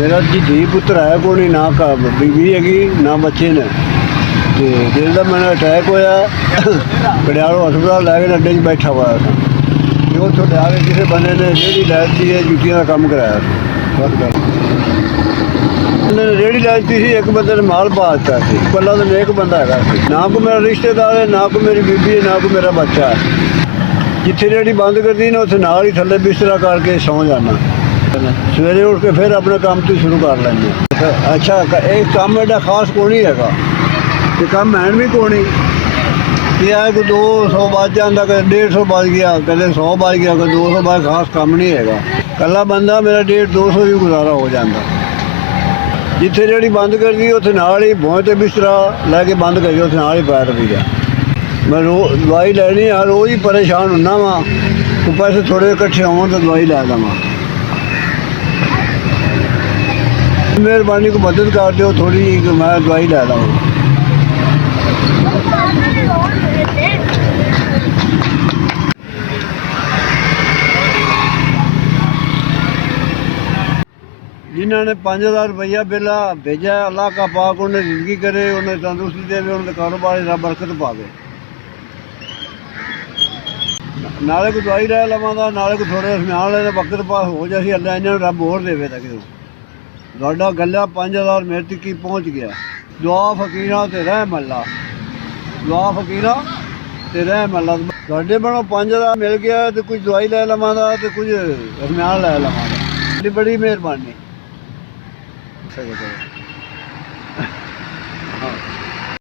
मेरा जी धी पुत्र है को नहीं ना का बीवी हैगी ना बच्चे ने तो जिसका मैंने अटैक होया कड़ियालों हस्पताल लैके अड्डे च बैठा हुआ था तो उतो लिया के किसी बंदे ने रेहड़ी लाई थी जुतियां का काम कराया बस गल रेहड़ी लाई थी एक बंदे ने माल पा दिता सी कला तो नेक बंदा है ना को मेरा रिश्तेदार है ना को मेरी बीबी है ना को मेरा बच्चा है जिथे रेहड़ी बंद कर दी ना उत्थे नाल ही थल्ले बिस्तरा करके सौ जाना सवेरे उठ के फिर अपने काम तो शुरू कर लेंगे। अच्छा एक काम एडा खास को नहीं है तो काम है भी को नहीं कि है कोई 200 बज जाता कभी 150 बज गया कभी 100 बज गया कभी 200 बज खास काम नहीं है कला बंदा मेरा 150-200 भी गुजारा हो जाता जिथे रेहड़ी बंद कर दी उत्थे नाल ही भोए ते बिस्तरा लैके बंद करिए उत्थे नाल ही पैर पी गया मैं दवाई लैनी है रोज़ ही परेशान होना वा तो पैसे थोड़े इकट्ठे हों तो दवाई लै लवां मेहरबानी को मदद कर दो थोड़ी कि मैं दवाई लै लवां। जिन्होंने 5000 रुपया बिल भेजा अल्लाह का पाक उन्हें जिंदगी करे उन्हें तंदुरुस्ती देवे उन्हें कारोबार रब बरकत पावे नाले को दवाई लै लवांगा नाले को थोड़े समान लेने वक्त पास हो जाए अल्लाह इन्होंने रब होर देवे तक तुहाडा गल्ला 5000 मेरे तक की पहुँच गया दुआ फकीरा ते रहम अल्लाह दुआ फकीरा ते रहम अल्लाह तुहाडे बनों 5000 मिल गया तो कुछ दवाई लै लवांगा तो कुछ समान लै लवांगा बड़ी मेहरबानी।